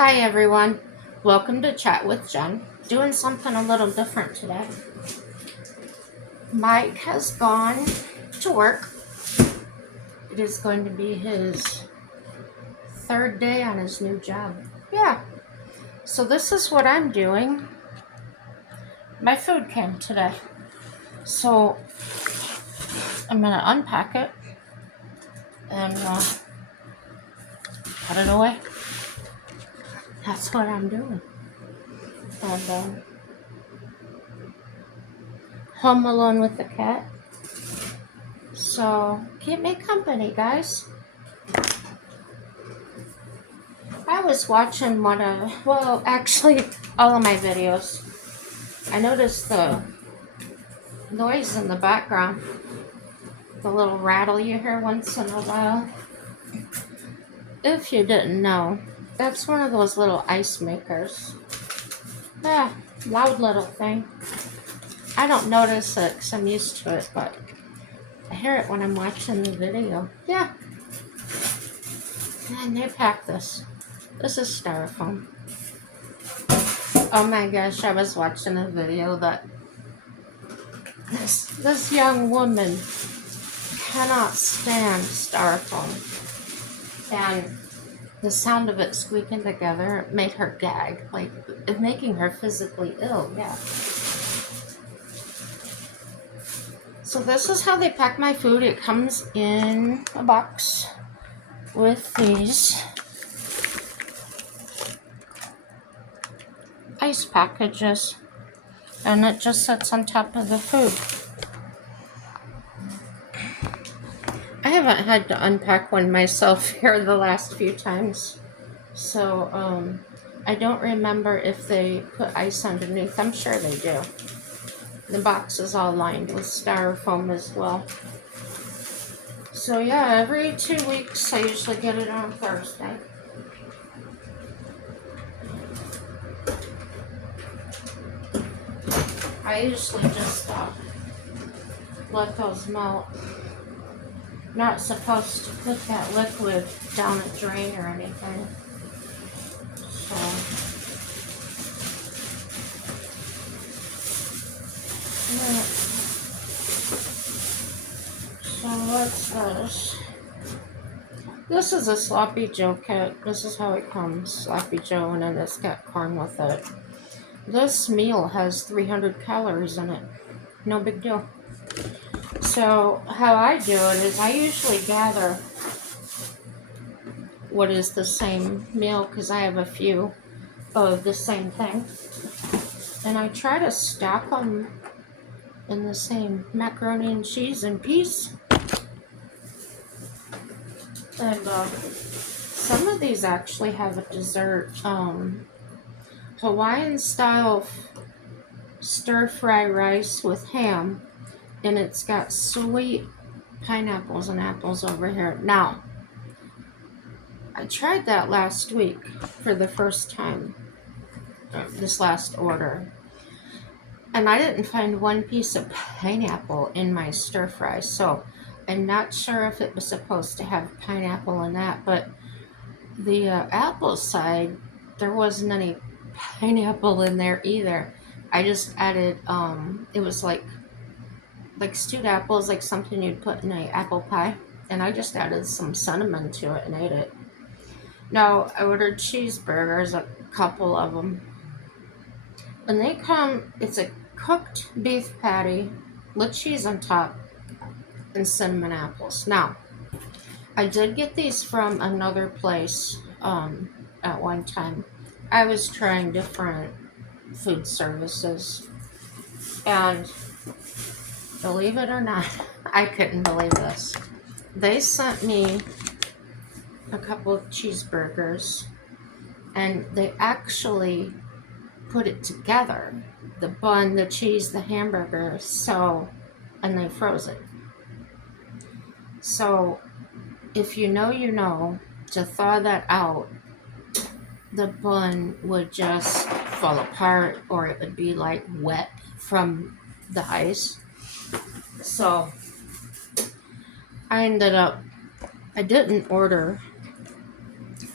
Hi everyone, welcome to Chat with Jen. Doing something a little different today. Mike has gone to work. It is going to be his third day on his new job. Yeah, so this is what I'm doing. My food came today. So I'm going to unpack it and put it away. That's what I'm doing. And home alone with the cat. So keep me company, guys. I was watching actually all of my videos. I noticed the noise in the background, the little rattle you hear once in a while. If you didn't know, that's one of those little ice makers. Yeah, loud little thing. I don't notice it because I'm used to it, but I hear it when I'm watching the video. Yeah. And they packed this. This is styrofoam. Oh my gosh, I was watching a video that this young woman cannot stand styrofoam. And the sound of it squeaking together made her gag, like making her physically ill, yeah. So this is how they pack my food. It comes in a box with these ice packages, and it just sits on top of the food. I haven't had to unpack one myself here the last few times, so I don't remember if they put ice underneath. I'm sure they do. The box is all lined with styrofoam as well. So yeah, every 2 weeks I usually get it on Thursday. I usually just let those melt. Not supposed to put that liquid down a drain or anything. So yeah. So what's this? This is a Sloppy Joe kit. This is how it comes. Sloppy Joe, and then it's got corn with it. This meal has 300 calories in it. No big deal. So how I do it is I usually gather what is the same meal because I have a few of the same thing. And I try to stack them in the same macaroni and cheese and peas. And some of these actually have a dessert, Hawaiian style stir fry rice with ham, and it's got sweet pineapples and apples over here. Now, I tried that last week for the first time, this last order, and I didn't find one piece of pineapple in my stir fry, so I'm not sure if it was supposed to have pineapple in that, but the apple side, there wasn't any pineapple in there either. I just added, it was like stewed apples, like something you'd put in an apple pie, and I just added some cinnamon to it and ate it. Now, I ordered cheeseburgers, a couple of them, and they come, it's a cooked beef patty with cheese on top and cinnamon apples. Now, I did get these from another place at one time. I was trying different food services, and believe it or not, I couldn't believe this. They sent me a couple of cheeseburgers, and they actually put it together, the bun, the cheese, the hamburger, and they froze it. So if you know, you know, to thaw that out, the bun would just fall apart, or it would be like wet from the ice. So I didn't order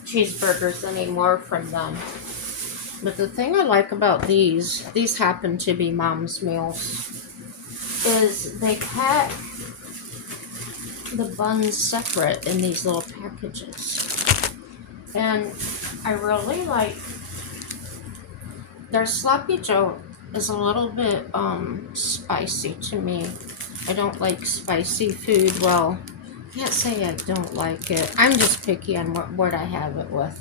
cheeseburgers anymore from them. But the thing I like about these happen to be Mom's Meals, is they pack the buns separate in these little packages. And I really like their Sloppy Joe is a little bit spicy to me. I don't like spicy food. Well, I can't say I don't like it. I'm just picky on what I have it with.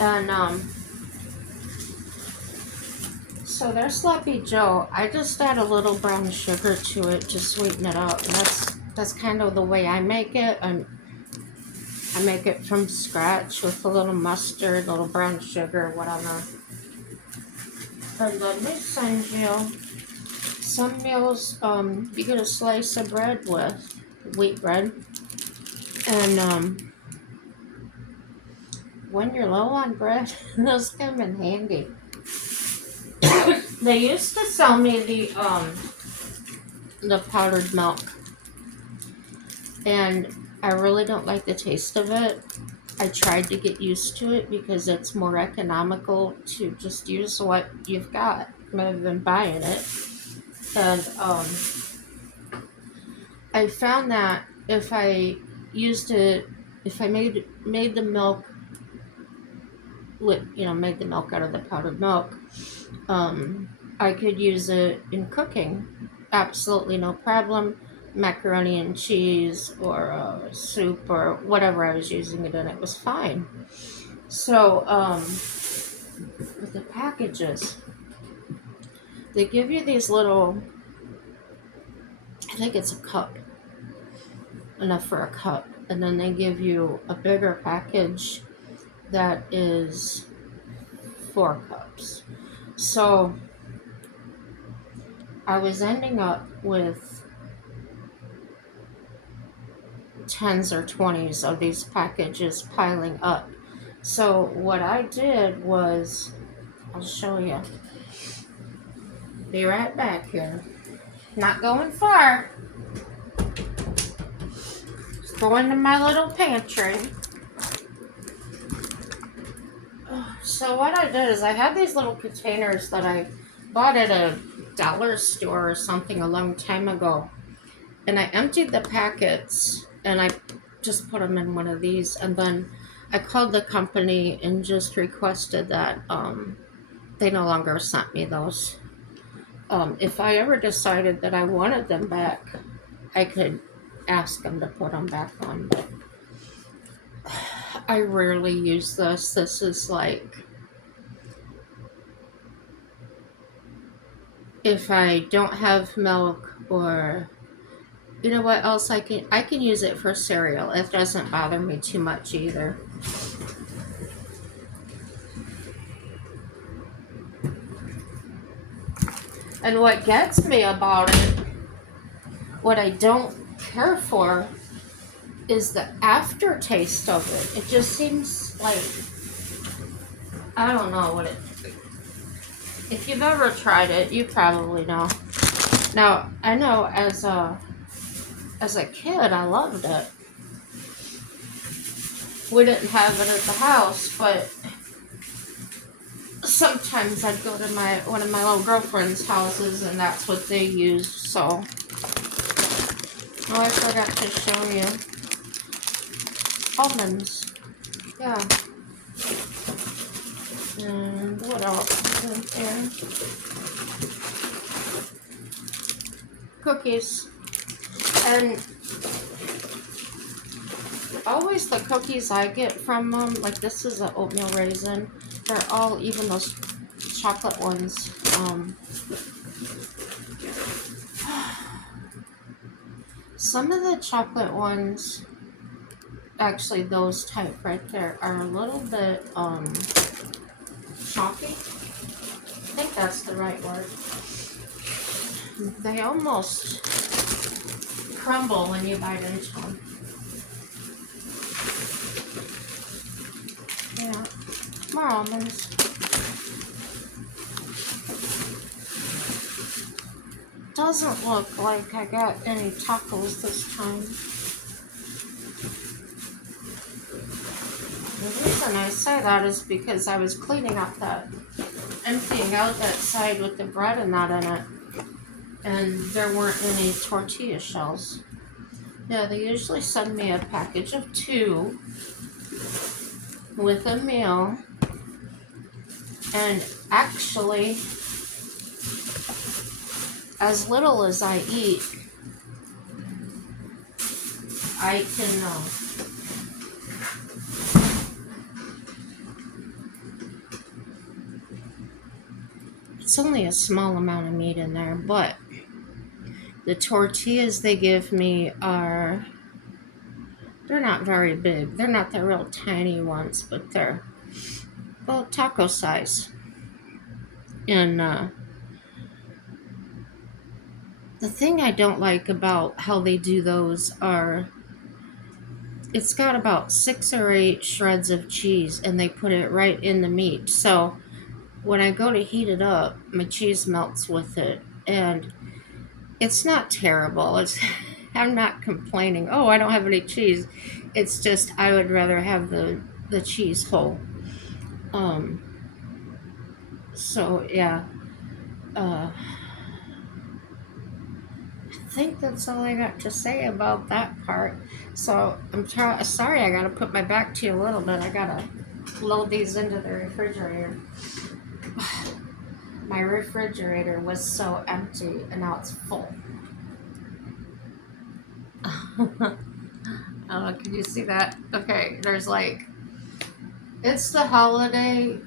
And so their Sloppy Joe, I just add a little brown sugar to it to sweeten it up. And that's kind of the way I make it. I make it from scratch with a little mustard, a little brown sugar, whatever. And then they send you some meals. You get a slice of bread with wheat bread, and when you're low on bread, those come in handy. They used to sell me the powdered milk, and I really don't like the taste of it. I tried to get used to it because it's more economical to just use what you've got rather than buying it. And I found that if I used it, if I made the milk with, made the milk out of the powdered milk, I could use it in cooking, absolutely no problem. Macaroni and cheese or soup or whatever I was using it in, it was fine. So with the packages, they give you these little, I think it's a cup, enough for a cup, and then they give you a bigger package that is 4 cups. So I was ending up with 10s or 20s of these packages piling up. So what I did was, I'll show you. Be right back here. Not going far. Just going to my little pantry. So what I did is I had these little containers that I bought at a dollar store or something a long time ago. And I emptied the packets and I just put them in one of these. And then I called the company and just requested that they no longer sent me those. If I ever decided that I wanted them back, I could ask them to put them back on. But I rarely use this. This is like, if I don't have milk, or you know what else, I can use it for cereal. It doesn't bother me too much either. And what gets me about it, what I don't care for, is the aftertaste of it. It just seems like, I don't know what it. If you've ever tried it, you probably know. Now, I know as a kid, I loved it. We didn't have it at the house, but sometimes I'd go to one of my little girlfriend's houses, and that's what they used. So, oh, I forgot to show you. Almonds, yeah. And what else is in there? Cookies. And always the cookies I get from them, like this is an oatmeal raisin. They're all, even those chocolate ones. Some of the chocolate ones, actually those type right there, are a little bit chalky. I think that's the right word. They almost crumble when you bite into them. Yeah, more almonds. Doesn't look like I got any tacos this time. reason I say that is because I was cleaning up that, emptying out that side with the bread and that in it, and there weren't any tortilla shells. Yeah, they usually send me a package of 2 with a meal, and actually, as little as I eat, I can, it's only a small amount of meat in there, but the tortillas they give me they're not very big. They're not the real tiny ones, but they're, well, taco size. And the thing I don't like about how they do those are, it's got about 6 or 8 shreds of cheese and they put it right in the meat. So when I go to heat it up, my cheese melts with it. And it's not terrible. It's I'm not complaining. Oh, I don't have any cheese. It's just I would rather have the cheese whole. Um. So yeah. I think that's all I got to say about that part. So sorry I gotta put my back to you a little bit. I gotta load these into the refrigerator. My refrigerator was so empty and now it's full. Oh, can you see that? Okay, there's like, it's the holiday,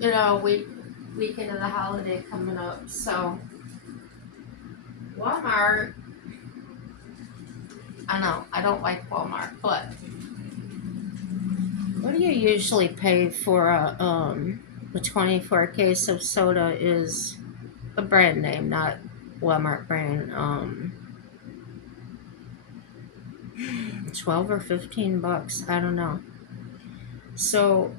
weekend of the holiday coming up. So Walmart, I know I don't like Walmart, but what do you usually pay for a 24 case of soda? Is a brand name, not Walmart brand. 12 or 15 bucks, I don't know. So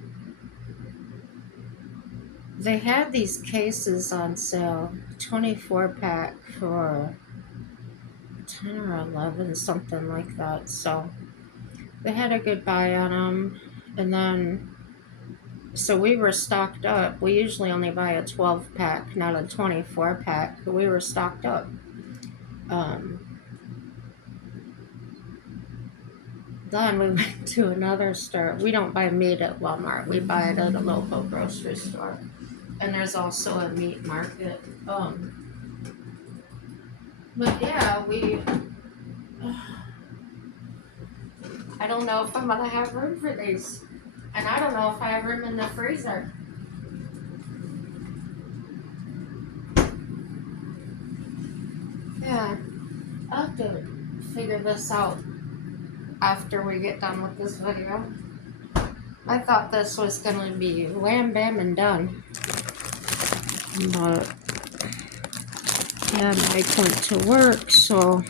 they had these cases on sale, 24 pack for 10 or 11, something like that. So they had a good buy on them. And then, so we were stocked up. We usually only buy a 12 pack, not a 24 pack. But we were stocked up. Then we went to another store. We don't buy meat at Walmart. We buy it at a local grocery store. And there's also a meat market. But yeah, I don't know if I'm gonna have room for these. And I don't know if I have room in the freezer. Yeah, I'll have to figure this out after we get done with this video. I thought this was gonna be wham bam and done. But yeah, Mike went to work, so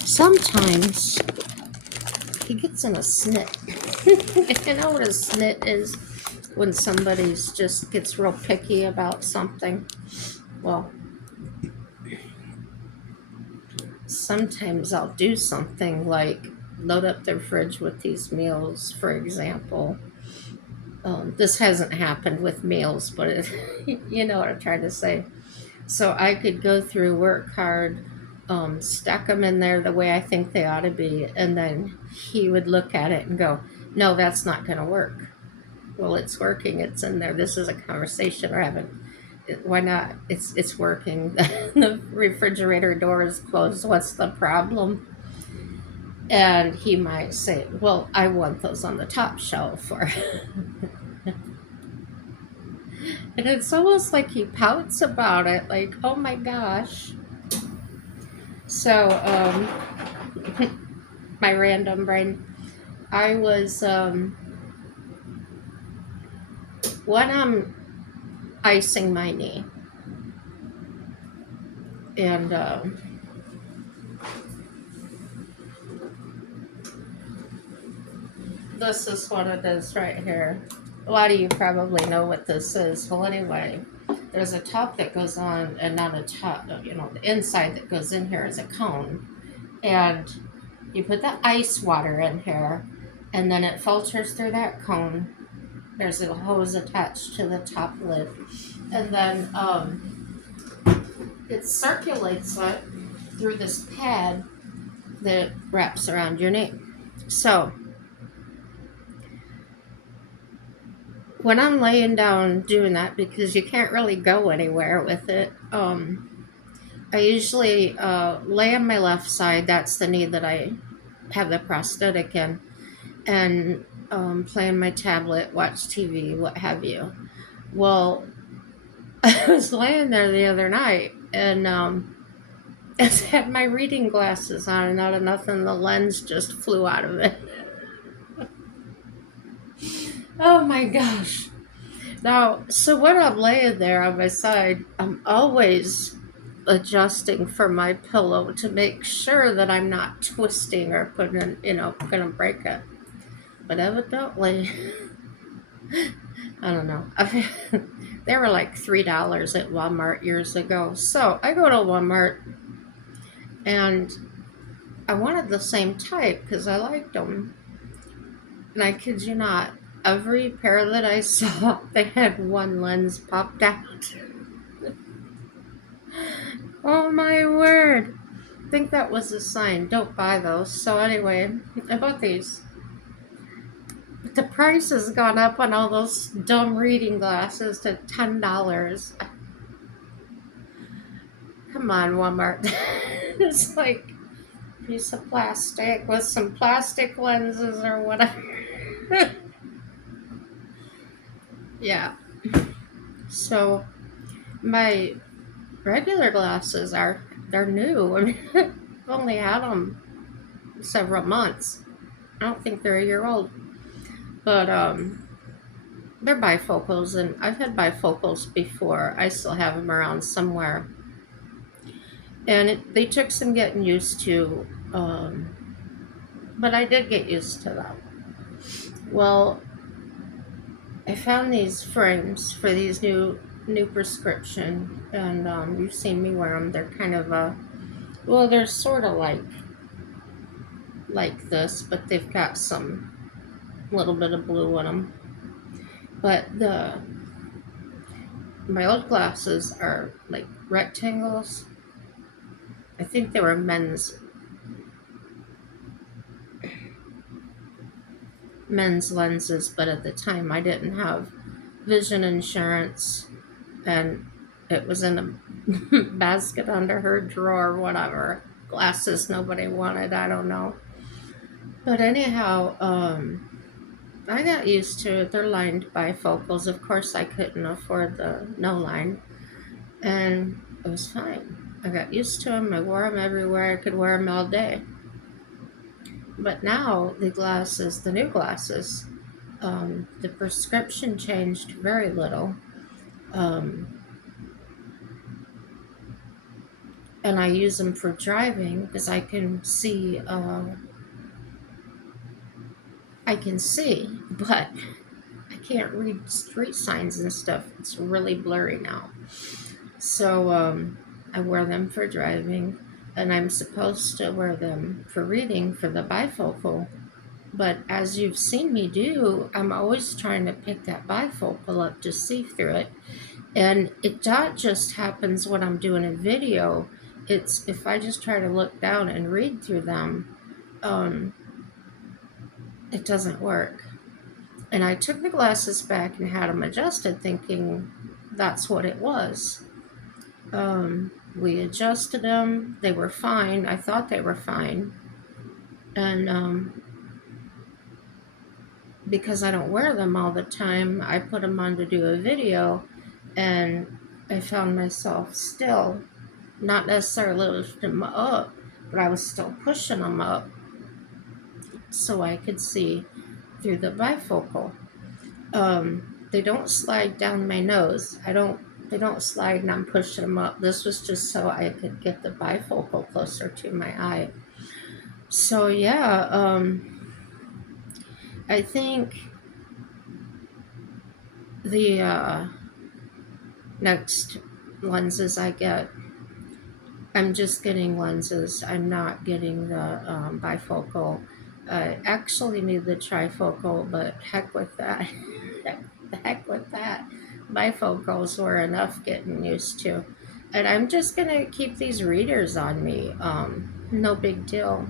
sometimes he gets in a snit. You know what a snit is? When somebody's just gets real picky about something. Well, sometimes I'll do something like load up their fridge with these meals, for example. This hasn't happened with meals, but you know what I'm trying to say. So I could go through, work hard, stack them in there the way I think they ought to be, and then he would look at it and go, no, that's not going to work. Well, it's working. It's in there. This is a conversation we're having. Why not? It's working. The refrigerator door is closed. What's the problem? And he might say, well, I want those on the top shelf. Or and it's almost like he pouts about it, like, oh my gosh. So, my random brain, I was, when I'm icing my knee, and, this is what it is right here. A lot of you probably know what this is. Well, anyway, there's a top that goes on, and not a top, the inside that goes in here is a cone. And you put the ice water in here, and then it filters through that cone. There's a hose attached to the top lid, and then it circulates it through this pad that wraps around your knee. So when I'm laying down doing that, because you can't really go anywhere with it, I usually lay on my left side. That's the knee that I have the prosthetic in, and play on my tablet, watch TV, what have you. Well, I was laying there the other night, and I had my reading glasses on, and out of nothing, the lens just flew out of it. Oh my gosh. Now, so when I'm laying there on my side, I'm always adjusting for my pillow to make sure that I'm not twisting or putting, gonna break it. But evidently, I don't know. They were like $3 at Walmart years ago. So I go to Walmart and I wanted the same type because I liked them. And I kid you not, every pair that I saw, they had one lens popped out. Oh my word. I think that was a sign. Don't buy those. So anyway, I bought these. But the price has gone up on all those dumb reading glasses to $10. Come on, Walmart. It's like a piece of plastic with some plastic lenses or whatever. Yeah. So my regular glasses they're new. I mean, I've only had them several months. I don't think they're a year old. But they're bifocals, and I've had bifocals before. I still have them around somewhere. And they took some getting used to, but I did get used to them. Well, I found these frames for these new prescription, and you've seen me wear them. They're kind of they're sort of like this, but they've got some little bit of blue in them. But my old glasses are like rectangles. I think they were men's lenses, but at the time I didn't have vision insurance, and it was in a basket under her drawer, whatever. Glasses nobody wanted, I don't know. But anyhow, I got used to it. They're lined bifocals. Of course, I couldn't afford the no line, and it was fine. I got used to them. I wore them everywhere. I could wear them all day. But now the new glasses, the prescription changed very little. Um, and I use them for driving because I can see, but I can't read street signs and stuff. It's really blurry now. So I wear them for driving, and I'm supposed to wear them for reading for the bifocal. But as you've seen me do, I'm always trying to pick that bifocal up to see through it. And it not just happens when I'm doing a video. It's if I just try to look down and read through them, um, it doesn't work. And I took the glasses back and had them adjusted, thinking that's what it was. We adjusted them. They were fine. I thought they were fine. And because I don't wear them all the time, I put them on to do a video, and I found myself still not necessarily lifting them up, but I was still pushing them up so I could see through the bifocal. They don't slide down my nose. They don't slide and I'm pushing them up. This was just so I could get the bifocal closer to my eye. So yeah, I think the next lenses I get, I'm just getting lenses. I'm not getting the bifocal. I actually need the trifocal, but heck with that. Heck with that. Bifocals were enough getting used to. And I'm just going to keep these readers on me. No big deal.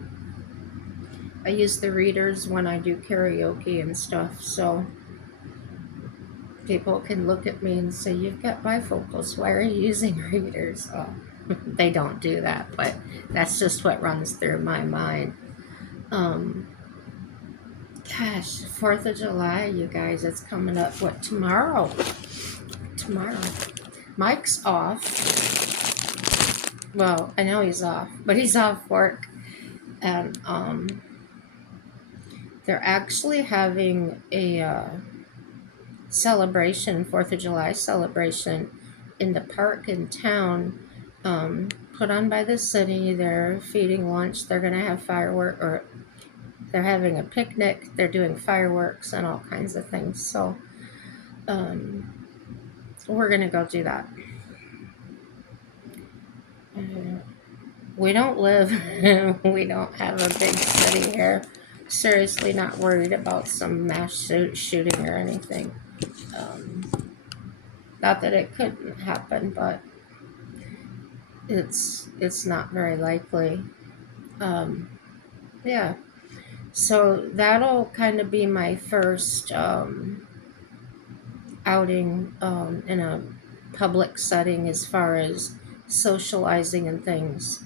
I use the readers when I do karaoke and stuff, so people can look at me and say, "You've got bifocals. Why are you using readers?" Oh, they don't do that, but that's just what runs through my mind. Um, Gosh, 4th of July, you guys, it's coming up. What, tomorrow? Tomorrow. Mike's off. Well, I know he's off, but he's off work. And they're actually having a celebration, 4th of July celebration, in the park in town, put on by the city. They're feeding lunch. They're going to have fireworks, or they're having a picnic. They're doing fireworks and all kinds of things. So um, we're going to go do that. We don't live, we don't have a big city here. Seriously, not worried about some mass shooting or anything. Um, Not that it couldn't happen, but it's not very likely. Um, yeah, so that'll kind of be my first outing in a public setting as far as socializing and things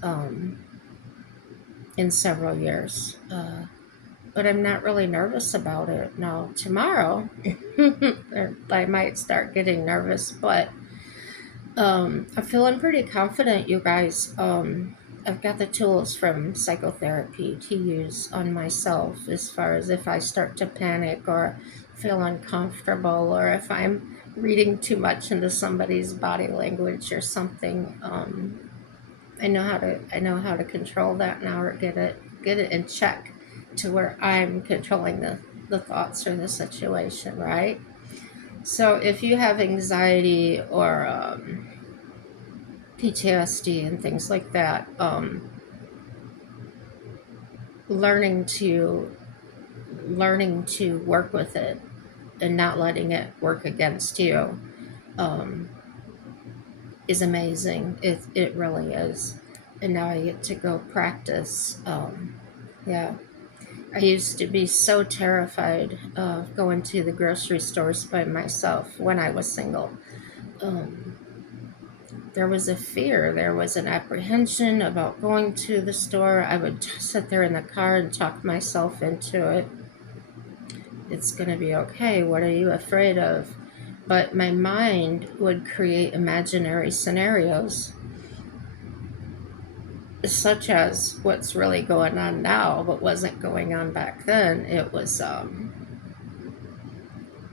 in several years. But I'm not really nervous about it. Now, tomorrow, I might start getting nervous, but I'm feeling pretty confident, you guys. I've got the tools from psychotherapy to use on myself as far as if I start to panic or feel uncomfortable, or if I'm reading too much into somebody's body language or something. I know how to control that now, or get it in check to where I'm controlling the thoughts or the situation, right? So if you have anxiety or PTSD and things like that, learning to learning to work with it and not letting it work against you um, is amazing. It really is. And now I get to go practice. Yeah. I used to be so terrified of going to the grocery stores by myself when I was single. Um, there was a fear, there was an apprehension about going to the store. I would sit there in the car and talk myself into it. It's going to be okay. What are you afraid of? But my mind would create imaginary scenarios, such as what's really going on now, but wasn't going on back then. It was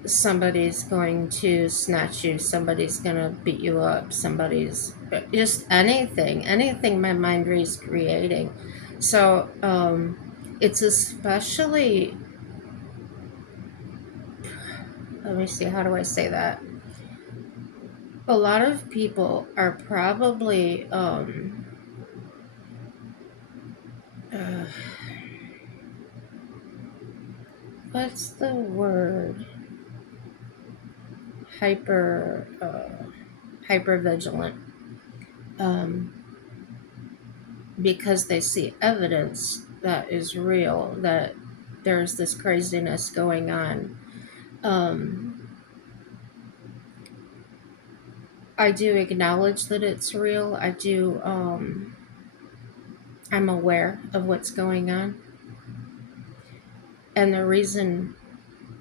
somebody's going to snatch you, somebody's going to beat you up, somebody's just anything my mind is creating. So it's especially, let me see, how do I say that? A lot of people are probably uh, what's the word, hyper vigilant, um, because they see evidence that is real, that there's this craziness going on. Um, I do acknowledge that it's real. I'm aware of what's going on. And the reason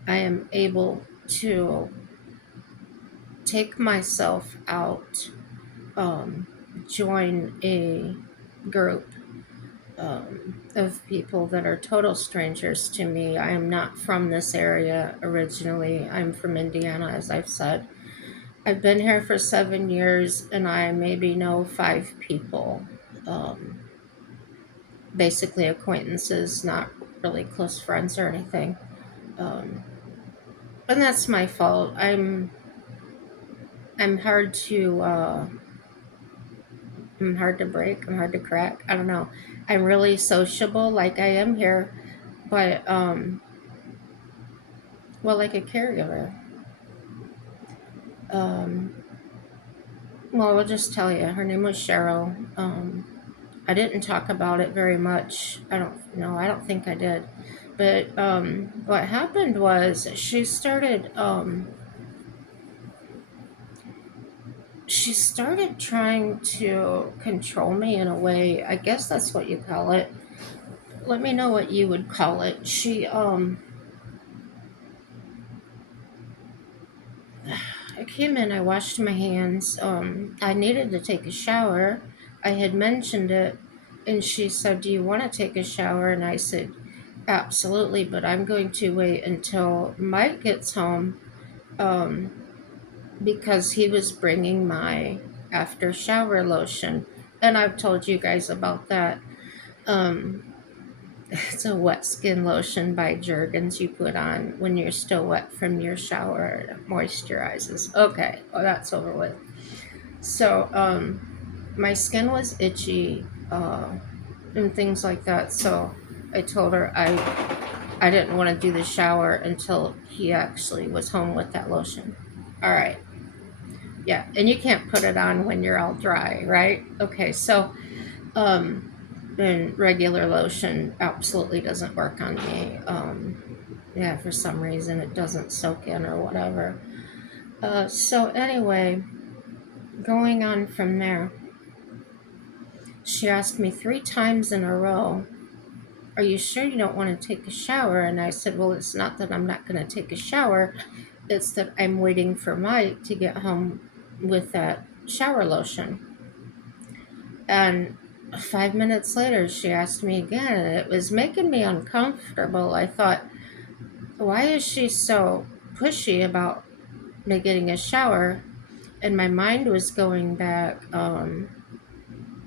I am able to take myself out, um, join a group of people that are total strangers to me. I am not from this area originally. I'm from Indiana, as I've said. I've been here for 7 years, and I maybe know 5 people. Um, Basically acquaintances, not really close friends or anything. Um, and that's my fault. I'm hard to I'm hard to break. I'm hard to crack. I don't know. I'm really sociable, like I am here, but well, like a caregiver. Um, well, I'll just tell you, her name was Cheryl. I didn't talk about it very much. I don't know. I don't think I did. But what happened was she started trying to control me in a way. I guess that's what you call it. Let me know what you would call it. I came in, I washed my hands. I needed to take a shower. I had mentioned it, and she said, "Do you want to take a shower?" And I said, "Absolutely, but I'm going to wait until Mike gets home, um, because he was bringing my after shower lotion." And I've told you guys about that. Um, it's a wet skin lotion by Jergens you put on when you're still wet from your shower. It moisturizes. Okay, well, that's over with. So, my skin was itchy, and things like that. So, I told her I didn't want to do the shower until he actually was home with that lotion. All right. Yeah, and you can't put it on when you're all dry, right? Okay, so um, then regular lotion absolutely doesn't work on me. Yeah, for some reason it doesn't soak in or whatever. So anyway, going on from there, she asked me 3 times in a row, "Are you sure you don't want to take a shower?" And I said, "Well, it's not that I'm not going to take a shower. It's that I'm waiting for Mike to get home with that shower lotion." And 5 minutes later, she asked me again, and it was making me uncomfortable. I thought, why is she so pushy about me getting a shower? And my mind was going back.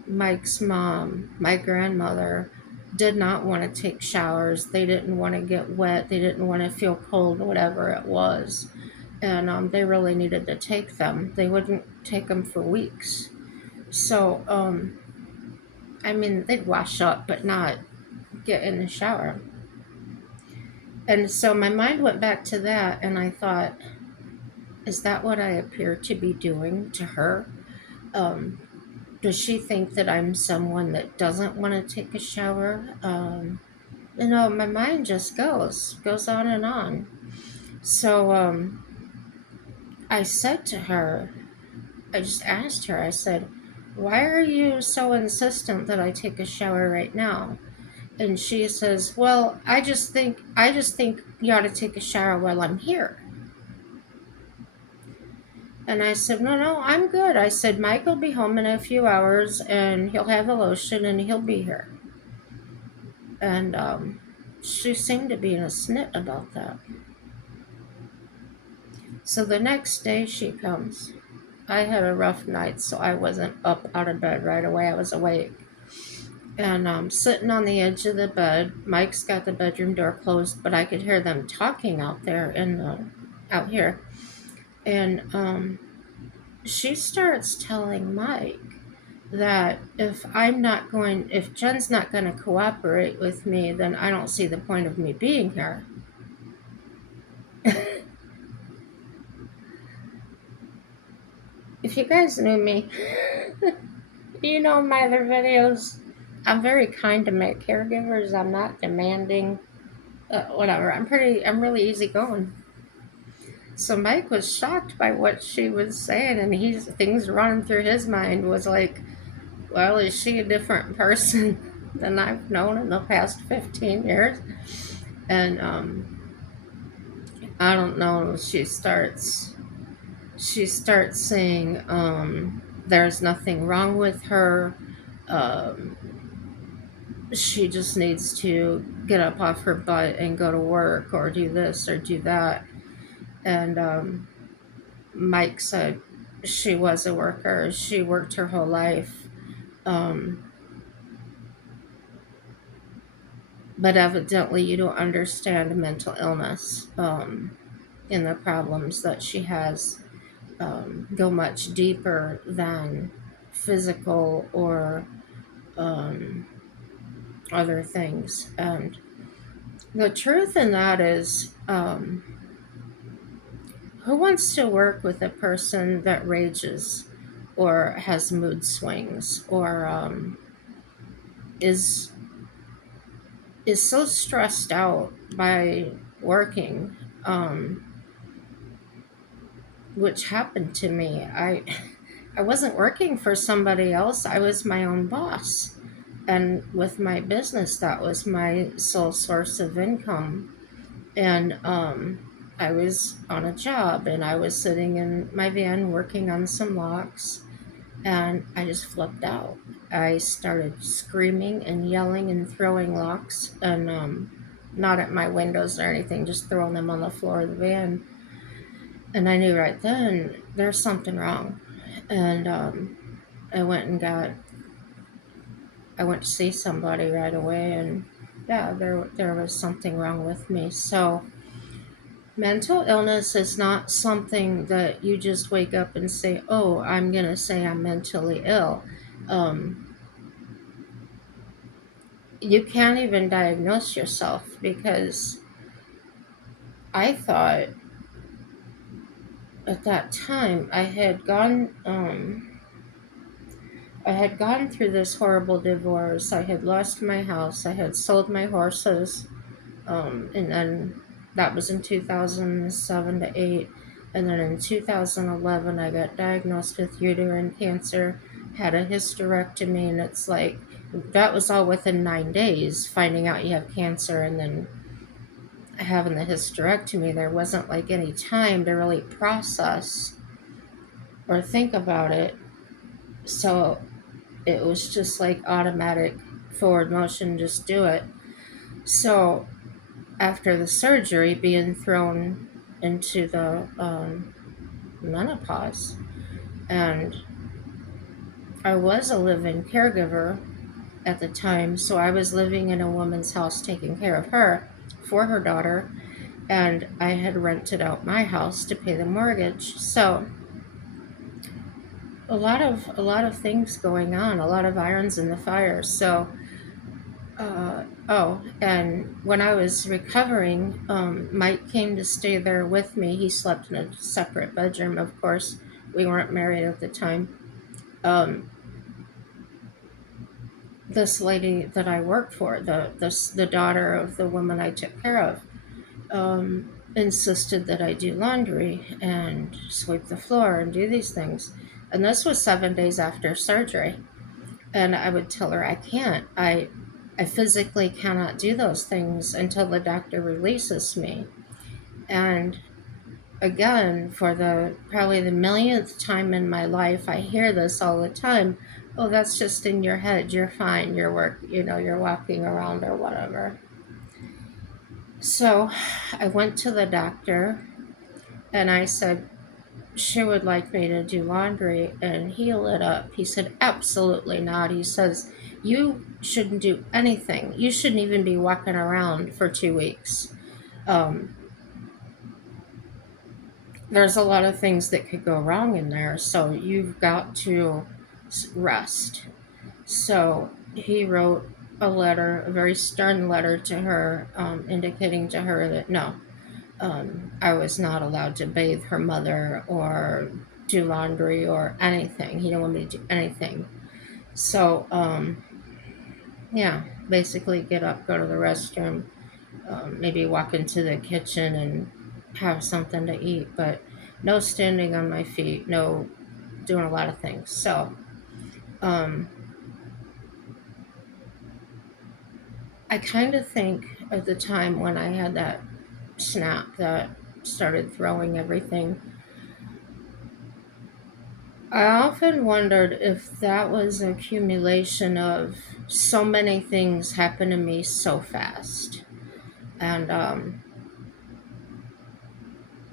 Mike's mom, my grandmother, did not want to take showers. They didn't want to get wet. They didn't want to feel cold, whatever it was. And they really needed to take them. They wouldn't take them for weeks. So, I mean, they'd wash up, but not get in the shower. And so my mind went back to that, and I thought, is that what I appear to be doing to her? Um, does she think that I'm someone that doesn't want to take a shower? My mind just goes on and on. So I said to her, I just asked her, I said, "Why are you so insistent that I take a shower right now?" And she says, "Well, I just think you ought to take a shower while I'm here." And I said, "No, no, I'm good." I said, "Mike will be home in a few hours and he'll have the lotion and he'll be here." And she seemed to be in a snit about that. So the next day she comes. I had a rough night, so I wasn't up out of bed right away. I was awake. And sitting on the edge of the bed. Mike's got the bedroom door closed, but I could hear them talking out there out here. And she starts telling Mike that if Jen's not going to cooperate with me, then I don't see the point of me being here. If you guys knew me, you know my other videos. I'm very kind to my caregivers. I'm not demanding. Whatever. I'm really easygoing. So Mike was shocked by what she was saying, and things running through his mind was like, well, is she a different person than I've known in the past 15 years? And I don't know. She starts saying there's nothing wrong with her. Um, she just needs to get up off her butt and go to work or do this or do that. And Mike said she was a worker. She worked her whole life. Um, but evidently, you don't understand mental illness, and the problems that she has go much deeper than physical or um, other things. And The truth in that is, who wants to work with a person that rages or has mood swings or is so stressed out by working, um, which happened to me. I wasn't working for somebody else. I was my own boss. And with my business, that was my sole source of income. And I was on a job and I was sitting in my van working on some locks, and I just flipped out. I started screaming and yelling and throwing locks, and not at my windows or anything, just throwing them on the floor of the van. And I knew right then there's something wrong. And I went and got I went to see somebody right away, and yeah, there was something wrong with me. So mental illness is not something that you just wake up and say, "Oh, I'm gonna say I'm mentally ill." Um, you can't even diagnose yourself, because I thought at that time I had gone through this horrible divorce. I had lost my house. I had sold my horses, and then that was in 2007 to 8. And then in 2011, I got diagnosed with uterine cancer, had a hysterectomy, and it's like that was all within 9 days, finding out you have cancer and then having the hysterectomy. There wasn't like any time to really process or think about it. So it was just like automatic forward motion, just do it. So after the surgery, being thrown into the menopause, and I was a live-in caregiver at the time, so I was living in a woman's house taking care of her for her daughter, and I had rented out my house to pay the mortgage. So a lot of things going on, a lot of irons in the fire. So oh, and when I was recovering, Mike came to stay there with me. He slept in a separate bedroom, of course. We weren't married at the time. Um, this lady that I worked for, the daughter of the woman I took care of, insisted that I do laundry and sweep the floor and do these things. And this was 7 days after surgery. And I would tell her, I can't. I physically cannot do those things until the doctor releases me. And again, for the probably the millionth time in my life, I hear this all the time. Oh, that's just in your head. You're fine. You're walking around or whatever. So I went to the doctor and I said, she would like me to do laundry, and he lit up. He said, absolutely not. He says, you shouldn't do anything. You shouldn't even be walking around for 2 weeks. Um, there's a lot of things that could go wrong in there, so you've got to rest. So he wrote a letter, a very stern letter to her, indicating to her that no, I was not allowed to bathe her mother or do laundry or anything. He didn't want me to do anything. So, yeah, basically get up, go to the restroom, maybe walk into the kitchen and have something to eat, but no standing on my feet, no doing a lot of things. So, um, I kind of think at the time when I had that snap that started throwing everything, I often wondered if that was an accumulation of so many things happen to me so fast. And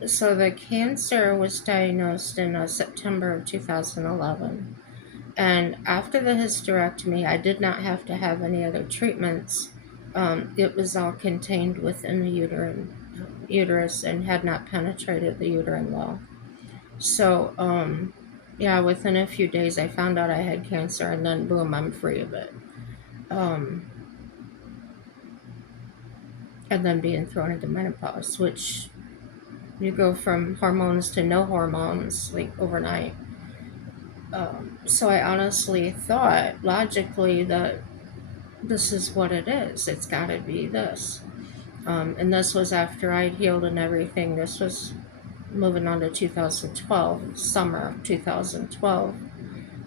so the cancer was diagnosed in September of 2011. And after the hysterectomy, I did not have to have any other treatments. It was all contained within the uterus and had not penetrated the uterine wall. So, yeah, within a few days, I found out I had cancer, and then boom, I'm free of it. Um, and then being thrown into menopause, which you go from hormones to no hormones like overnight. So I honestly thought logically that this is what it is. It's got to be this. And this was after I'd healed and everything. This was moving on to 2012, summer of 2012.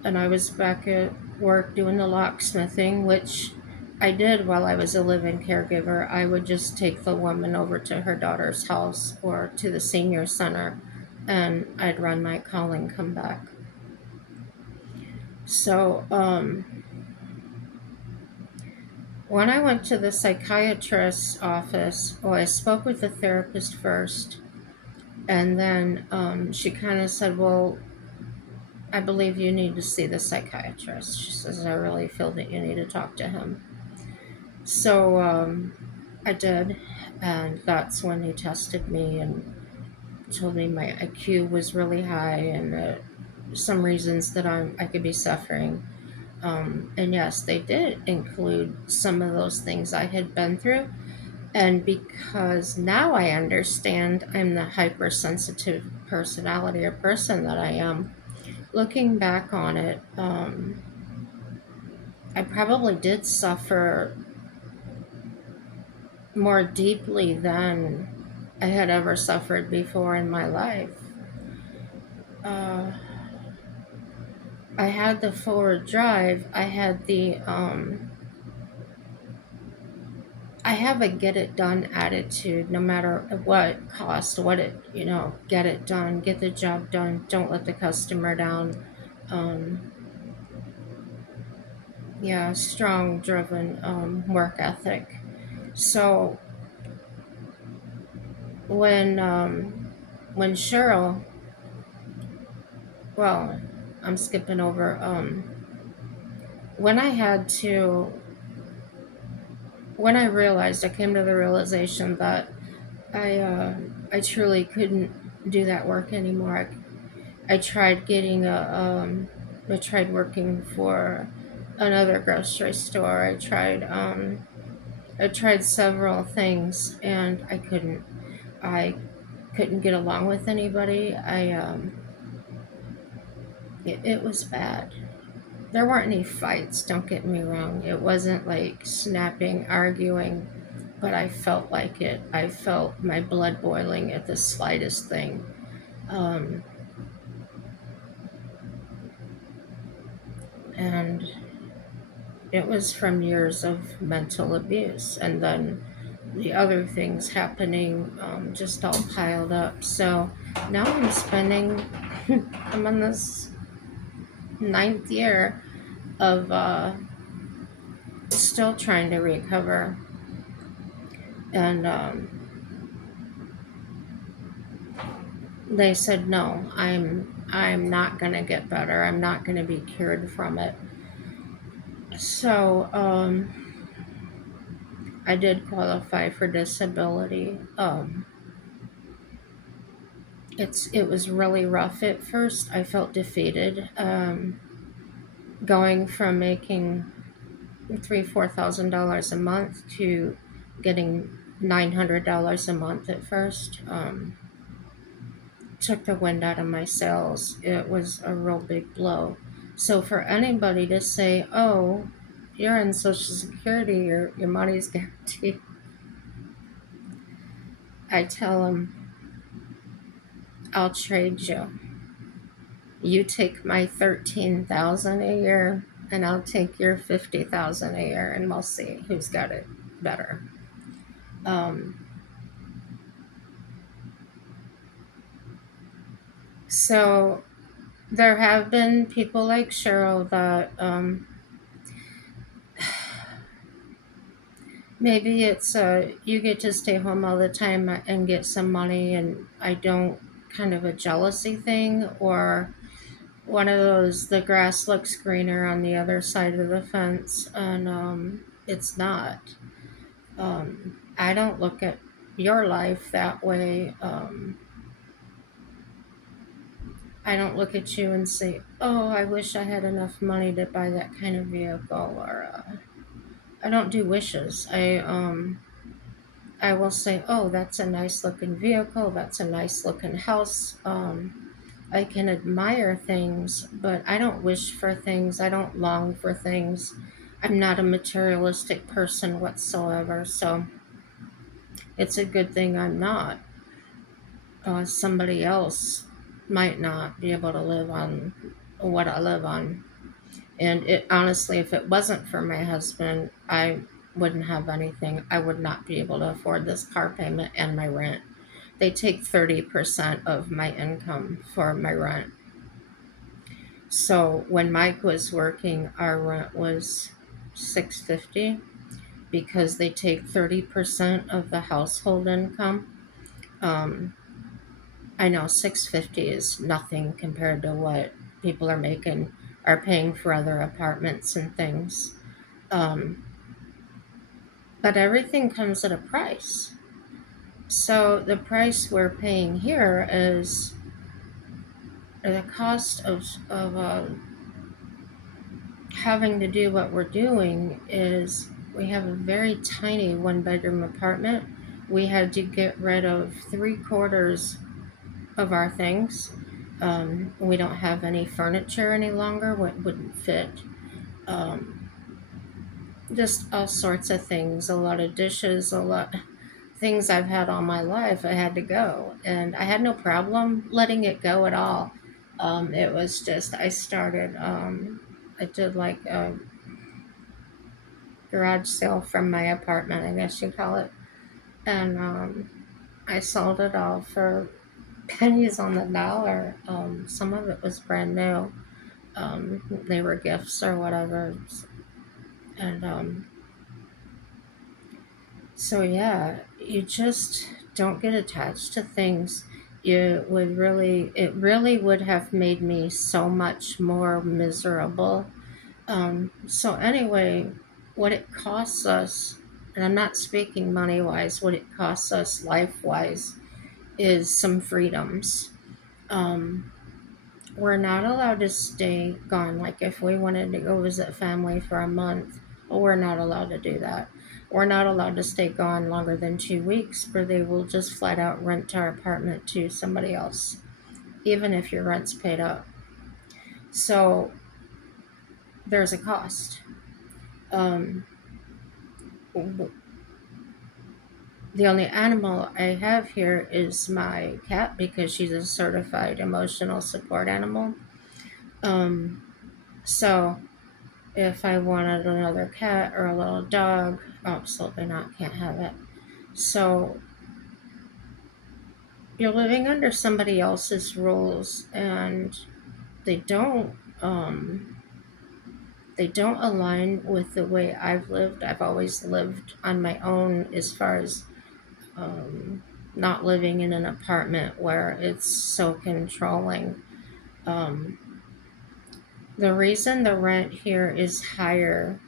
And I was back at work doing the locksmithing, which I did while I was a living caregiver. I would just take the woman over to her daughter's house or to the senior center, and I'd run my call and come back. So, when I went to the psychiatrist's office, well, I spoke with the therapist first, and then she kind of said, well, I believe you need to see the psychiatrist. She says, I really feel that you need to talk to him. So I did, and that's when he tested me and told me my IQ was really high and some reasons that I could be suffering. And yes, they did include some of those things I had been through. And because now I understand I'm the hypersensitive personality or person that I am, looking back on it, I probably did suffer more deeply than I had ever suffered before in my life. Uh, I had the forward drive. I have a get it done attitude no matter what cost, what it, get it done, get the job done, don't let the customer down. Um, yeah, strong, driven work ethic. So when when Cheryl, well, I'm skipping over. When I had to, when I realized, I came to the realization that I uh, I truly couldn't do that work anymore. I tried getting I tried working for another grocery store. I tried several things and I couldn't get along with anybody. It was bad. There weren't any fights, don't get me wrong. It wasn't like snapping, arguing, but I felt like it. I felt my blood boiling at the slightest thing. Um, and it was from years of mental abuse. And then the other things happening just all piled up. So now I'm on this ninth year of still trying to recover. And they said no, I'm not going to get better. I'm not going to be cured from it. So I did qualify for disability. It was really rough at first. I felt defeated. Going from making $4,000 a month to getting $900 a month at first. Took the wind out of my sails. It was a real big blow. So for anybody to say, "Oh, you're in Social Security, your money's guaranteed," I tell them, "I'll trade you. You take my 13,000 a year, and I'll take your 50,000 a year, and we'll see who's got it better." Um, so there have been people like Cheryl that maybe it's you get to stay home all the time and get some money, and I don't, kind of a jealousy thing, or one of those, the grass looks greener on the other side of the fence, and it's not. I don't look at your life that way. I don't look at you and say, "Oh, I wish I had enough money to buy that kind of vehicle," or I don't do wishes. I will say, oh, that's a nice looking vehicle, that's a nice looking house. I can admire things, but I don't wish for things, I don't long for things. I'm not a materialistic person whatsoever, so it's a good thing I'm not. Somebody else might not be able to live on what I live on. And it honestly, if it wasn't for my husband, I wouldn't have anything. I would not be able to afford this car payment and my rent. They take 30% of my income for my rent. So when Mike was working, our rent was 650 because they take 30% of the household income. Um, I know 650 is nothing compared to what people are paying for other apartments and things. Um, but everything comes at a price. So the price we're paying here is the cost of having to do what we're doing is we have a very tiny one bedroom apartment. We had to get rid of 3/4 of our things. We don't have any furniture any longer. What wouldn't fit? Um, just all sorts of things. A lot of dishes. A lot things I've had all my life. I had to go, and I had no problem letting it go at all. It was just I started. I did like a garage sale from my apartment, I guess you'd call it, and I sold it all for pennies on the dollar. Some of it was brand new. They were gifts or whatever. And so, yeah, you just don't get attached to things. It really would have made me so much more miserable. So, anyway, what it costs us, and I'm not speaking money wise, what it costs us life wise is some freedoms. Um, We're not allowed to stay gone. Like if we wanted to go visit family for a month, we're not allowed to do that. We're not allowed to stay gone longer than 2 weeks, or they will just flat out rent our apartment to somebody else, even if your rent's paid up. So there's a cost. Um, the only animal I have here is my cat because she's a certified emotional support animal. Um, so if I wanted another cat or a little dog, absolutely not, can't have it. So you're living under somebody else's rules, and they don't um, they don't align with the way I've lived. I've always lived on my own as far as um, not living in an apartment where it's so controlling. Um, the reason the rent here is higher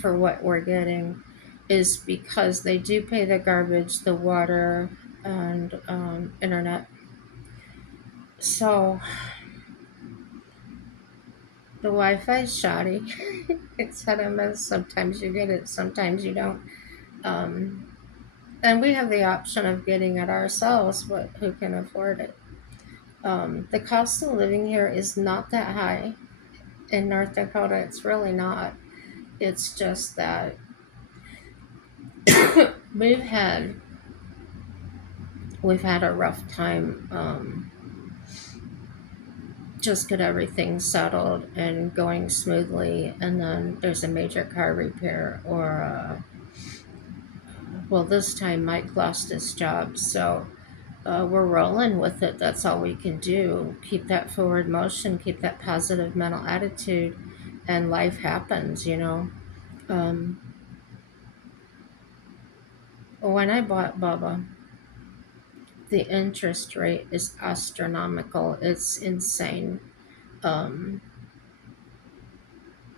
for what we're getting is because they do pay the garbage, the water, and internet. So the Wi-Fi is shoddy. It's hit and miss. Sometimes you get it, sometimes you don't. Um, and we have the option of getting it ourselves, but who can afford it? The cost of living here is not that high in North Dakota. It's really not. It's just that we've had we've had a rough time. Just get everything settled and going smoothly, and then there's a major car repair or well, this time Mike lost his job, so we're rolling with it. That's all we can do. Keep that forward motion, keep that positive mental attitude, and life happens, you know. um, when I bought Bubba, the interest rate is astronomical. It's insane. um,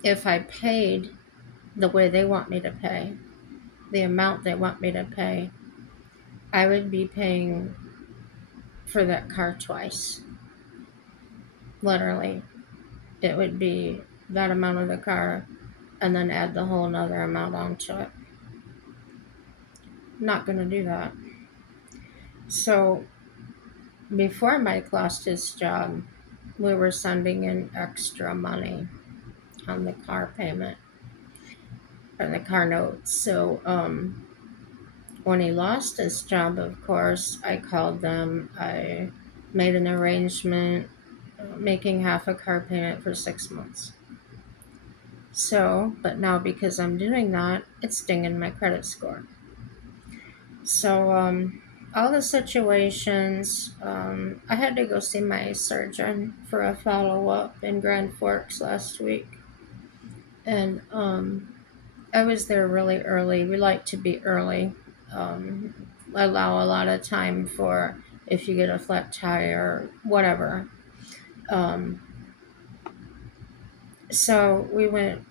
if I paid the way they want me to pay, the amount they want me to pay, I would be paying for that car twice. Literally, it would be that amount of the car and then add the whole nother amount onto it. Not going to do that. So before Mike lost his job, we were sending in extra money on the car payment or the car note. So when he lost his job, of course, I called them. I made an arrangement making half a car payment for 6 months. So, but now because I'm doing that, it's dinging my credit score. So, all the situations, I had to go see my surgeon for a follow up in Grand Forks last week. And I was there really early. We like to be early, um, allow a lot of time for if you get a flat tire, whatever. Um, so we went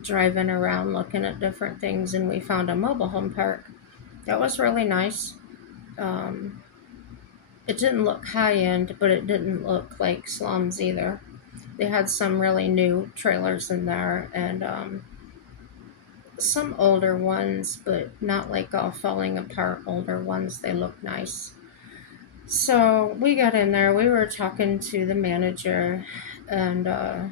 driving around looking at different things and we found a mobile home park. That was really nice. Um, it didn't look high end, but it didn't look like slums either. They had some really new trailers in there and some older ones, but not like all falling apart older ones. They look nice. So we got in there, we were talking to the manager, and the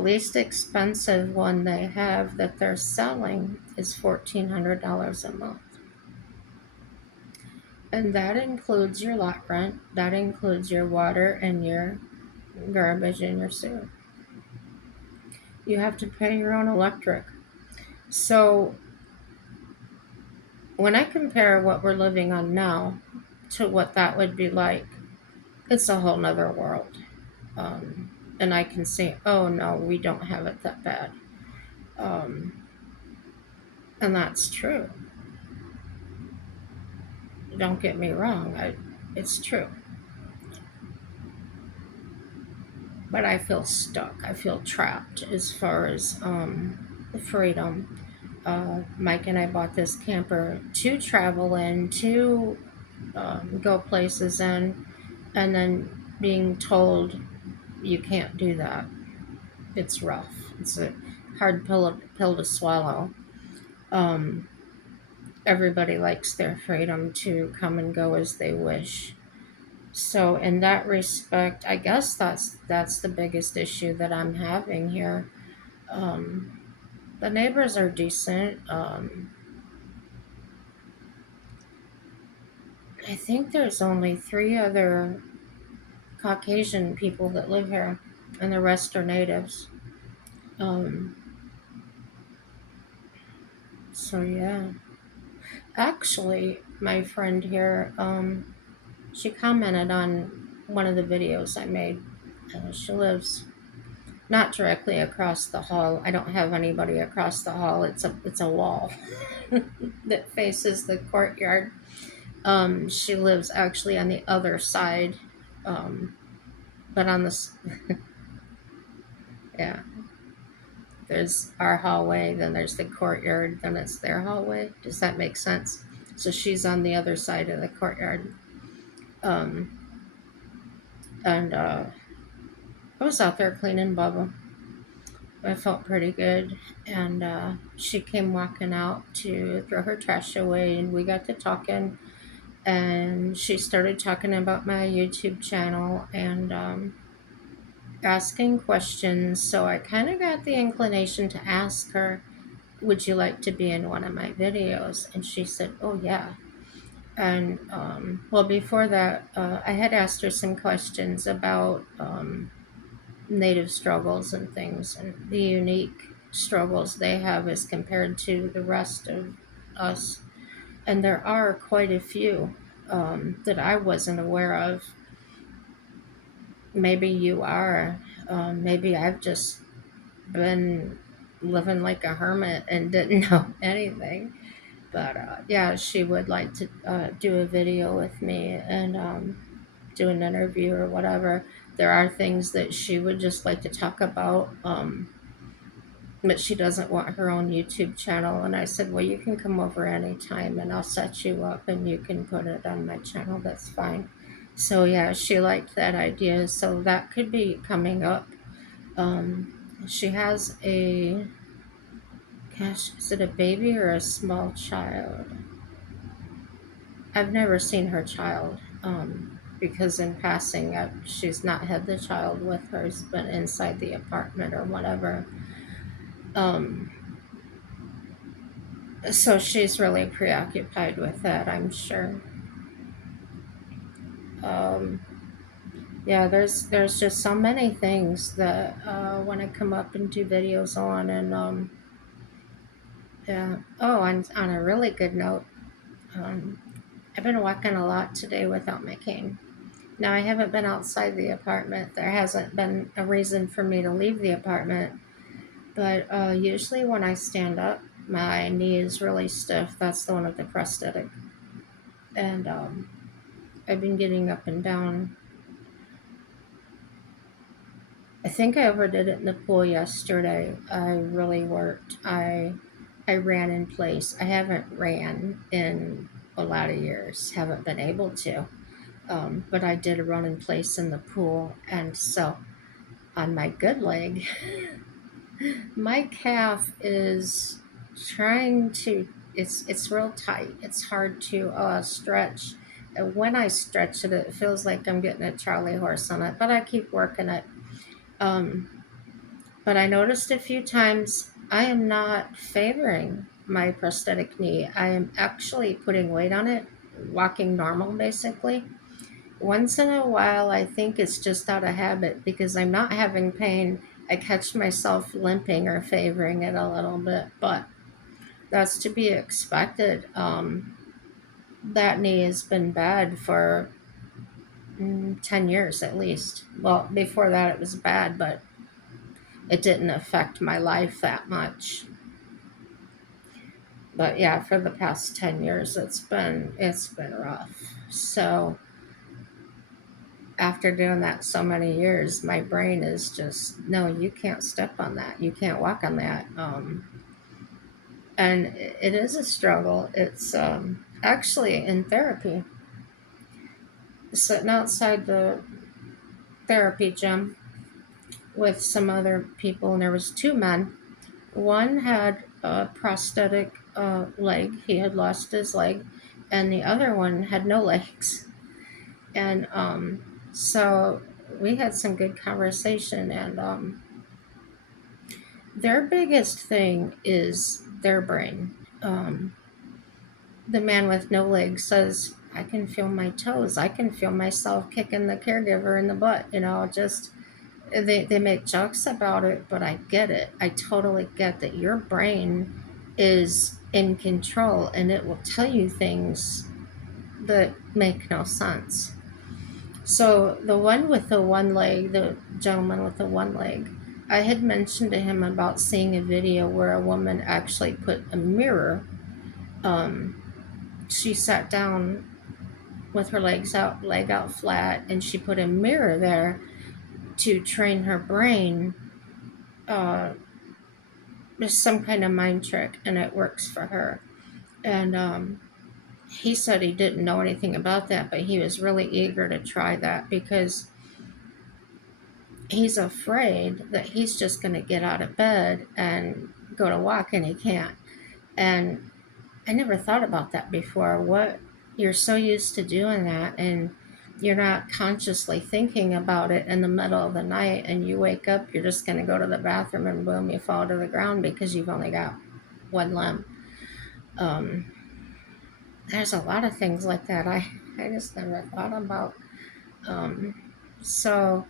least expensive one they have that they're selling is $1,400 a month. And that includes your lot rent, that includes your water and your garbage and your sewer. You have to pay your own electric. So when I compare what we're living on now to what that would be like, it's a whole nother world. Um, and I can say, oh no, we don't have it that bad. Um, and that's true. Don't get me wrong, it's true. But I feel stuck. I feel trapped as far as the freedom. Mike and I bought this camper to travel in, to go places in, and then being told you can't do that. It's rough. It's a hard pill to swallow. Um, Everybody likes their freedom to come and go as they wish. So in that respect, I guess that's the biggest issue that I'm having here. Um, the neighbors are decent. I think there's only three other Caucasian people that live here, and the rest are natives. Um, so yeah, actually, my friend here, she commented on one of the videos I made. She lives not directly across the hall. I don't have anybody across the hall. It's a wall that faces the courtyard. She lives actually on the other side, um, but on this, yeah. There's our hallway, then there's the courtyard, then it's their hallway. Does that make sense? So she's on the other side of the courtyard. Um, and I was out there cleaning Bubba. I felt pretty good. And she came walking out to throw her trash away, and we got to talking. And she started talking about my YouTube channel and asking questions. So I kind of got the inclination to ask her, would you like to be in one of my videos? And she said, oh, yeah. And well, before that, I had asked her some questions about Native struggles and things and the unique struggles they have as compared to the rest of us. And there are quite a few that I wasn't aware of. Maybe you are. Maybe I've just been living like a hermit and didn't know anything. But yeah, she would like to do a video with me and do an interview or whatever. There are things that she would just like to talk about, but she doesn't want her own YouTube channel. And I said, well, you can come over anytime and I'll set you up and you can put it on my channel. That's fine. So yeah, she liked that idea. So that could be coming up. She has a, gosh, is it a baby or a small child? I've never seen her child, because in passing, she's not had the child with her. It's been inside the apartment or whatever. Um, so she's really preoccupied with that, I'm sure. Um, yeah, there's just so many things that when I come up and do videos on, and yeah. Oh, on a really good note, um, I've been walking a lot today without my cane. Now, I haven't been outside the apartment. There hasn't been a reason for me to leave the apartment. But usually when I stand up, my knee is really stiff. That's the one with the prosthetic. And I've been getting up and down. I think I overdid it in the pool yesterday. I really worked. I ran in place. I haven't ran in a lot of years. Haven't been able to. But I did run in place in the pool. And so on my good leg, my calf is trying to. It's real tight. It's hard to stretch. And when I stretch it, it feels like I'm getting a Charlie horse on it. But I keep working it. Um, but I noticed a few times I am not favoring my prosthetic knee. I am actually putting weight on it, walking normal basically. Once in a while, I think it's just out of habit because I'm not having pain. I catch myself limping or favoring it a little bit, but that's to be expected. That knee has been bad for 10 years at least. Well, before that, it was bad, but it didn't affect my life that much. But yeah, for the past 10 years, it's been rough. So after doing that so many years, my brain is just, no, you can't step on that. You can't walk on that. And it is a struggle. It's actually in therapy, sitting outside the therapy gym with some other people, and there was two men. One had a prosthetic leg. He had lost his leg, and the other one had no legs. And so we had some good conversation, and their biggest thing is their brain. The man with no legs says, I can feel my toes. I can feel myself kicking the caregiver in the butt. Just they make jokes about it, but I get it. I totally get that your brain is in control and it will tell you things that make no sense. So the one with the one leg, the gentleman with the one leg, I had mentioned to him about seeing a video where a woman actually put a mirror. Um, she sat down with her leg out flat, and she put a mirror there to train her brain. Uh, there's some kind of mind trick, and it works for her. And he said he didn't know anything about that, but he was really eager to try that because he's afraid that he's just going to get out of bed and go to walk, and he can't. And I never thought about that before. What you're so used to doing that, and you're not consciously thinking about it in the middle of the night, and you wake up, you're just going to go to the bathroom, and boom, you fall to the ground because you've only got one limb. Um, there's a lot of things like that I just never thought about. Um, so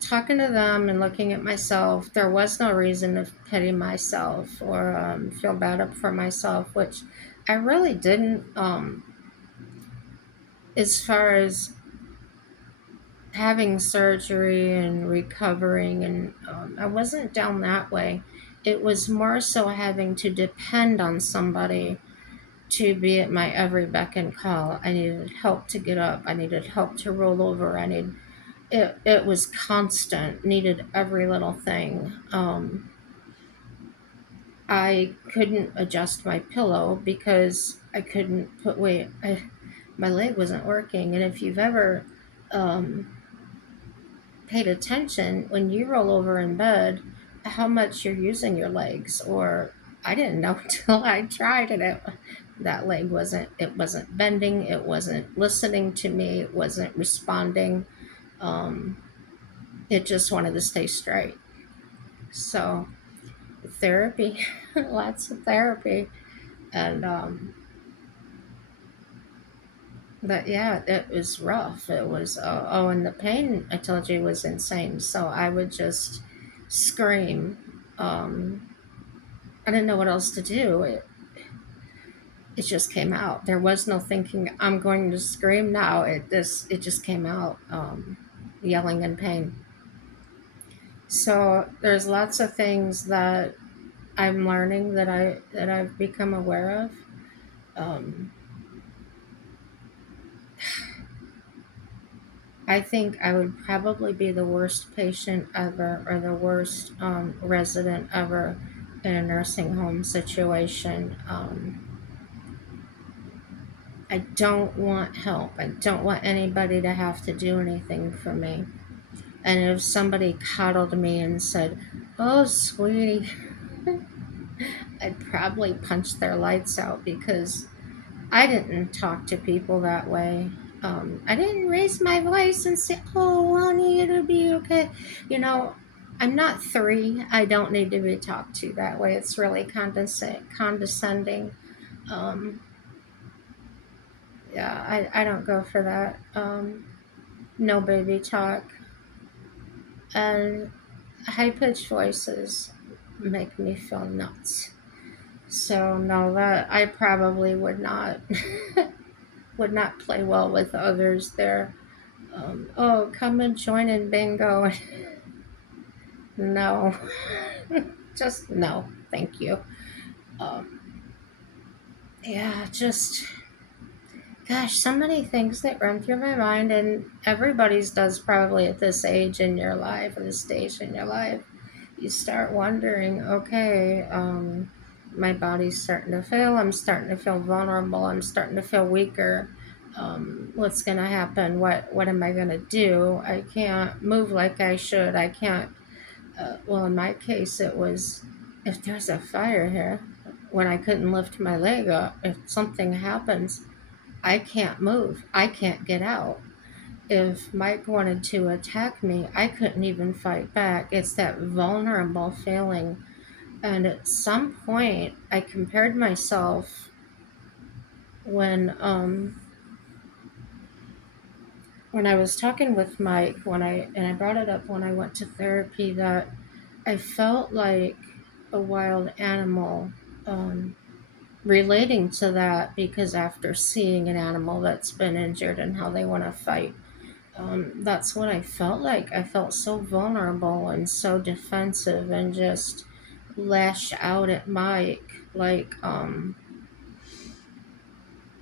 talking to them and looking at myself, there was no reason to pity myself or feel bad up for myself, which I really didn't. As far as having surgery and recovering, and I wasn't down that way. It was more so having to depend on somebody to be at my every beck and call. I needed help to get up. I needed help to roll over. It was constant, needed every little thing. I couldn't adjust my pillow because I couldn't put weight. My leg wasn't working. And if you've ever um, paid attention, when you roll over in bed, how much you're using your legs, or I didn't know until I tried, and it That leg wasn't bending, it wasn't listening to me, it wasn't responding. Um, it just wanted to stay straight. So therapy, lots of therapy, and but yeah, it was rough. It was oh, and the pain I told you was insane. So I would just scream. I didn't know what else to do. It just came out. There was no thinking I'm going to scream now. It just came out, yelling in pain. So there's lots of things that I'm learning that I've become aware of. Um, I think I would probably be the worst patient ever, or the worst resident ever in a nursing home situation. I don't want help. I don't want anybody to have to do anything for me. And if somebody coddled me and said, "Oh, sweetie," I'd probably punch their lights out, because I didn't talk to people that way. I didn't raise my voice and say, "Oh, honey, it'll be okay." You know, I'm not 3. I don't need to be talked to that way. It's really condescending. Um, yeah, I don't go for that. No baby talk. And high pitched voices make me feel nuts. So no, that I probably would not would not play well with others there. Oh, come and join in bingo. No, just no, thank you. Um, yeah, just gosh, so many things that run through my mind, and everybody's does probably at this age in your life, or this stage in your life. You start wondering, okay, my body's starting to fail. I'm starting to feel vulnerable. I'm starting to feel weaker. What's going to happen? What am I going to do? I can't move like I should. I can't. Well, in my case, it was, if there's a fire here, when I couldn't lift my leg up, if something happens, I can't move. I can't get out. If Mike wanted to attack me, I couldn't even fight back. It's that vulnerable feeling. And at some point, I compared myself when when I was talking with Mike, and I brought it up when I went to therapy, that I felt like a wild animal, um, relating to that, because after seeing an animal that's been injured and how they want to fight, that's what I felt like. I felt so vulnerable and so defensive, and just lash out at Mike like,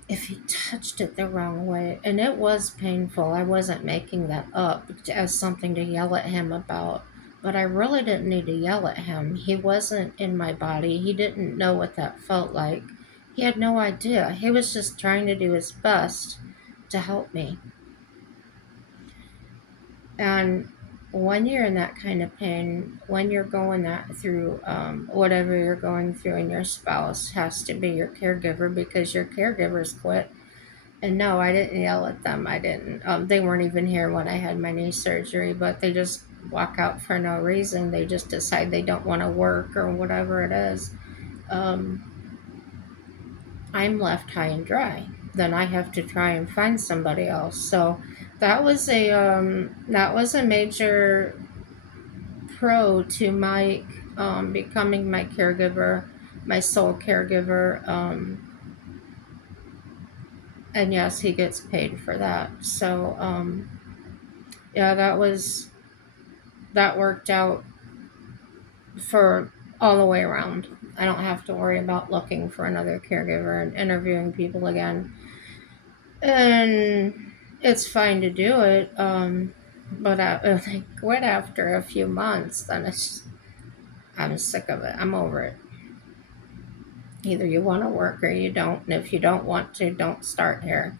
if he touched it the wrong way. And it was painful. I wasn't making that up as something to yell at him about. But I really didn't need to yell at him. He wasn't in my body. He didn't know what that felt like. He had no idea. He was just trying to do his best to help me. And when you're in that kind of pain, when you're going that through, whatever you're going through, and your spouse has to be your caregiver because your caregivers quit. And no, I didn't yell at them. I didn't. They weren't even here when I had my knee surgery, but they just walk out for no reason. They just decide they don't want to work or whatever it is. Um, I'm left high and dry. Then I have to try and find somebody else. So that was a major pro to Mike, becoming my caregiver, my sole caregiver. And yes, he gets paid for that. So yeah, that worked out for all the way around. I don't have to worry about looking for another caregiver and interviewing people again. And it's fine to do it, but I quit after a few months. Then I'm sick of it. I'm over it. Either you want to work or you don't. And if you don't want to, don't start here.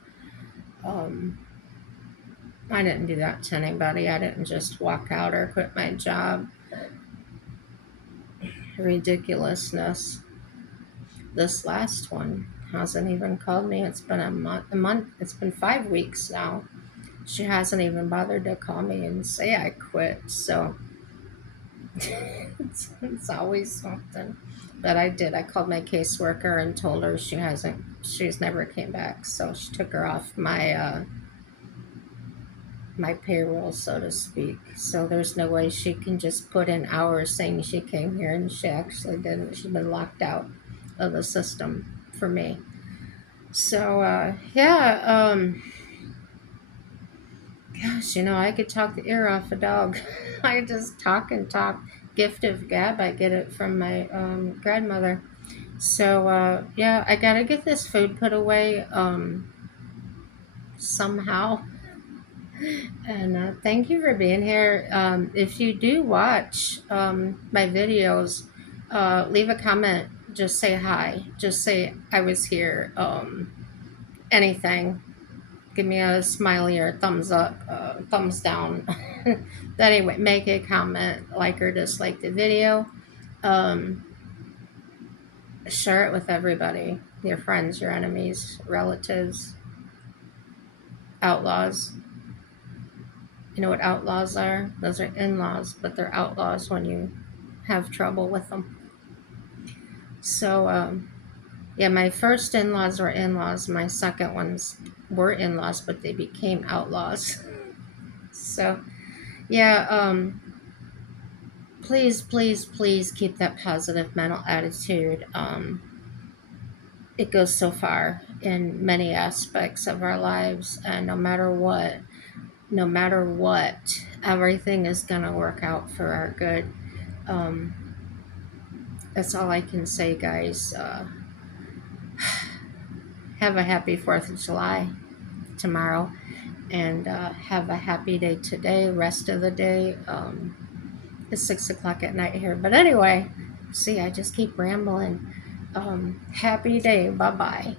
Um, I didn't do that to anybody. I didn't just walk out or quit my job. Ridiculousness. This last one. hasn't even called me. It's been a month. It's been 5 weeks now. She hasn't even bothered to call me and say I quit. So it's always something. But I did. I called my caseworker and told her she's never came back. So she took her off my payroll, so to speak. So there's no way she can just put in hours saying she came here and she actually didn't. She's been locked out of the system for me. So yeah, gosh, I could talk the ear off a dog. I just talk and talk. Gift of gab, I get it from my grandmother. So yeah, I gotta get this food put away somehow. And thank you for being here. If you do watch my videos, leave a comment. Just say hi. Just say I was here. Anything. Give me a smiley or a thumbs up, thumbs down. But anyway, make a comment, like or dislike the video. Um, Share it with everybody, your friends, your enemies, relatives, outlaws. You know what outlaws are? Those are in-laws, but they're outlaws when you have trouble with them. So, yeah, my first in-laws were in-laws. My second ones were in-laws, but they became outlaws. So, yeah, please, please, please keep that positive mental attitude. It goes so far in many aspects of our lives, and no matter what, everything is going to work out for our good. Um, that's all I can say, guys. Have a happy 4th of July tomorrow, and have a happy day today, rest of the day. It's 6 o'clock at night here. But anyway, see, I just keep rambling. Happy day. Bye bye.